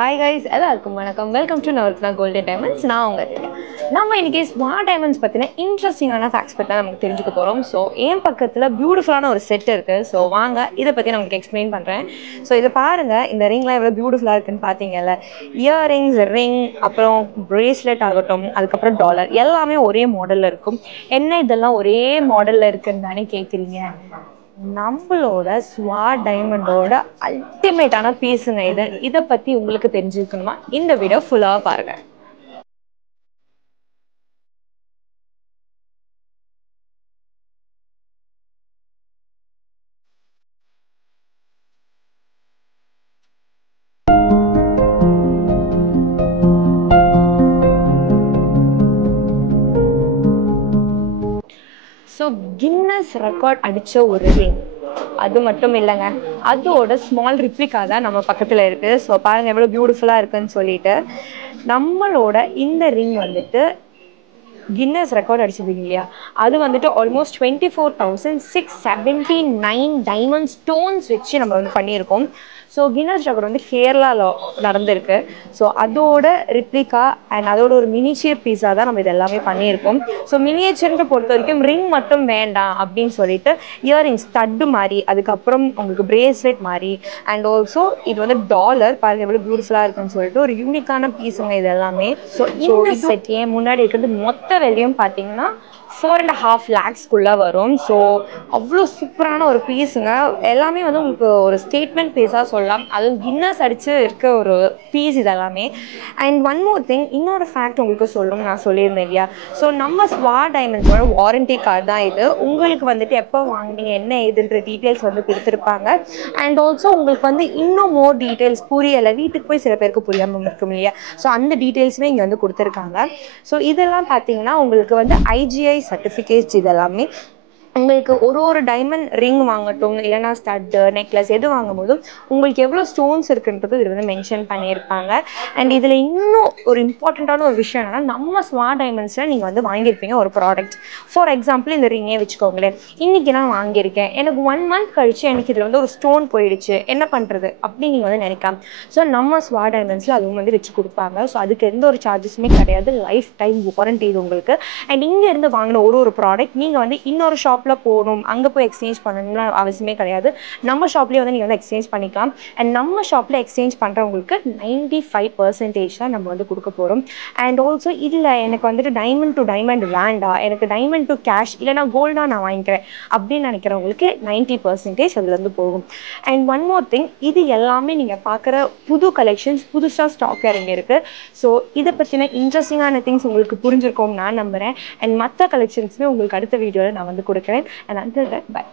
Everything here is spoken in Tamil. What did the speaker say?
Hi guys, எல்லாருக்கும் வணக்கம். Welcome to Navratna golden diamonds. நான் உங்க நம்ம இன்னைக்கு ஸ்மார்ட் டைமண்ட்ஸ் பற்றின இன்ட்ரெஸ்டிங்கான ஃபேக்ட்ஸ் பற்றி தான் நமக்கு தெரிஞ்சுக்க போகிறோம். ஸோ என் பக்கத்தில் பியூட்டிஃபுல்லான ஒரு செட் இருக்குது. ஸோ வாங்க இதை பற்றி நான் உங்களுக்கு எக்ஸ்பிளைன் பண்ணுறேன். ஸோ இதை பாருங்கள், இந்த ரிங்லாம் எவ்வளோ பியூட்டிஃபுல்லாக இருக்குன்னு பார்த்தீங்கல்ல. இயர்ரிங்ஸ், ரிங், அப்புறம் ப்ரேஸ்லெட் ஆகட்டும், அதுக்கப்புறம் டாலர் எல்லாமே ஒரே மாடலில் இருக்கும். என்ன இதெல்லாம் ஒரே மாடலில் இருக்குன்னு தானே கேட்குறீங்க? நம்மளோட ஸ்வாட் டைமண்டோட அல்டிமேட்டான பீஸுங்க இது. இதை பற்றி உங்களுக்கு தெரிஞ்சுக்கணுமா? இந்த வீடியோ ஃபுல்லாக பாருங்க. ஸோ கின்னஸ் ரெக்கார்ட் அடித்த ஒரு ரிங், அது மட்டும் இல்லைங்க, அதோட ஸ்மால் ரிப்ளிகா தான் நம்ம பக்கத்தில் இருக்குது. ஸோ பாருங்கள் எவ்வளோ பியூட்டிஃபுல்லாக இருக்குன்னு சொல்லிட்டு. நம்மளோட இந்த ரிங் வந்துட்டு கின்னஸ் ரெக்கார்ட் அடிச்சிருந்தீங்க இல்லையா, அது வந்துட்டு ஆல்மோஸ்ட் 24,679 டைமண்ட் ஸ்டோன்ஸ் வச்சு நம்ம வந்து பண்ணியிருக்கோம். ஸோ கின்னஸ் ரெக்கார்ட் வந்து கேரளாவில் நடந்திருக்கு. ஸோ அதோட ரிப்ளிகா அண்ட் அதோட ஒரு மினிச்சர் பீஸாக தான் நம்ம இது எல்லாமே பண்ணியிருக்கோம். ஸோ மினியேச்சர்ன்ற பொறுத்த வரைக்கும் ரிங் மட்டும் வேண்டாம் அப்படின்னு சொல்லிட்டு இயரிங்ஸ், ஸ்டட்டு மாதிரி, அதுக்கப்புறம் உங்களுக்கு பிரேஸ்லெட் மாதிரி, அண்ட் ஆல்சோ இது வந்து டாலர் பாருங்க எவ்வளோ பியூட்டிஃபுல்லாக இருக்குன்னு சொல்லிட்டு ஒரு யூனிக்கான பீஸுங்க இது எல்லாமே. ஸோ இந்த செட் ஏன் முன்னாடி இருக்கிறது மொத்த விலையும் பார்த்தீங்கன்னா 4.5 lakhsக்குள்ளே வரும். ஸோ அவ்வளோ சூப்பரான ஒரு பீஸுங்க. எல்லாமே வந்து உங்களுக்கு ஒரு ஸ்டேட்மெண்ட் பீஸாக சொல்லலாம். அதுவும் கின்னஸ் அடித்து இருக்க ஒரு பீஸ் இது எல்லாமே. அண்ட் ஒன் மோர் திங், இன்னொரு ஃபேக்ட் உங்களுக்கு சொல்லணும், நான் சொல்லியிருந்தேன் இல்லையா. ஸோ நம்ம ஸ்வாட் டைமண்ட்ஸோட வாரண்டி கார்டு தான் இது. உங்களுக்கு வந்துட்டு எப்போ வாங்கினீங்க என்ன ஏதுன்ற டீட்டெயில்ஸ் வந்து கொடுத்துருப்பாங்க. அண்ட் ஆல்சோ உங்களுக்கு வந்து இன்னும் மோர் டீட்டெயில்ஸ் புரியலை, வீட்டுக்கு போய் சில பேருக்கு புரியாமல் இருக்கும் இல்லையா. ஸோ அந்த டீட்டெயில்ஸுமே இங்கே வந்து கொடுத்துருக்காங்க. ஸோ இதெல்லாம் பார்த்தீங்கன்னா உங்களுக்கு வந்து IGI சர்டிஃபிகேட்ஸ். இதெல்லாமே உங்களுக்கு ஒரு டைமண்ட் ரிங் வாங்கட்டும், இல்லைனா ஸ்டட்டு, நெக்லஸ் எது வாங்கும் போதும் உங்களுக்கு எவ்வளோ ஸ்டோன்ஸ் இருக்குன்றது இதில் வந்து மென்ஷன் பண்ணியிருப்பாங்க. அண்ட் இதில் இன்னும் ஒரு இம்பார்ட்டண்ட்டான ஒரு விஷயம் என்னென்னா, நம்ம ஸ்வாட் டைமண்ட்ஸில் நீங்கள் வந்து வாங்கியிருப்பீங்க ஒரு ப்ராடக்ட். ஃபார் எக்ஸாம்பிள் இந்த ரிங்கே வச்சுக்கோங்களேன். இன்றைக்கி நான் வாங்கியிருக்கேன், எனக்கு 1 month கழிச்சு எனக்கு இதில் வந்து ஒரு ஸ்டோன் போயிடுச்சு, என்ன பண்ணுறது அப்படின்னு நீங்கள் வந்து நினைக்கலாம். ஸோ நம்ம ஸ்வாட் டைமண்ட்ஸில் அதுவும் வந்து வச்சு கொடுப்பாங்க. ஸோ அதுக்கு எந்த ஒரு சார்ஜஸுமே கிடையாது, லைஃப் டைம் வாரண்டி இது உங்களுக்கு. அண்ட் இங்கேருந்து வாங்கின ஒரு ப்ராடக்ட் நீங்கள் வந்து இன்னொரு ஷாப்பில் போகணும், அங்கே போய் எக்ஸ்சேஞ்ச் பண்ணணும்னு அவசியமே கிடையாது. நம்ம ஷாப்லேயே வந்து நீங்கள் வந்து எக்ஸ்சேஞ்ச் பண்ணிக்கலாம். அண்ட் நம்ம ஷாப்பில் எக்ஸ்சேஞ்ச் பண்ணுறவங்களுக்கு 95% தான் நம்ம வந்து கொடுக்க போகிறோம். அண்ட் ஆல்சோ இல்லை எனக்கு வந்துட்டு டைமண்ட் டு டைமண்ட் வேண்டாம், எனக்கு டைமண்ட் டு கேஷ் இல்லைனா கோல்டாக நான் வாங்கிக்கிறேன் அப்படின்னு நினைக்கிறவங்களுக்கு 90% அதுலேருந்து போகும். அண்ட் ஒன் மோர் திங், இது எல்லாமே நீங்கள் பார்க்குற புது கலெக்ஷன்ஸ், புதுசாக ஸ்டாக் இறங்கி இருக்குது. ஸோ இதை பற்றின இன்ட்ரெஸ்டிங்கான திங்ஸ் உங்களுக்கு புரிஞ்சிருக்கும் நான் நம்புகிறேன். அண்ட் மற்ற கலெக்ஷன்ஸுமே உங்களுக்கு அடுத்த வீடியோவில் நான் வந்து கொடுக்குறேன். And until then, bye.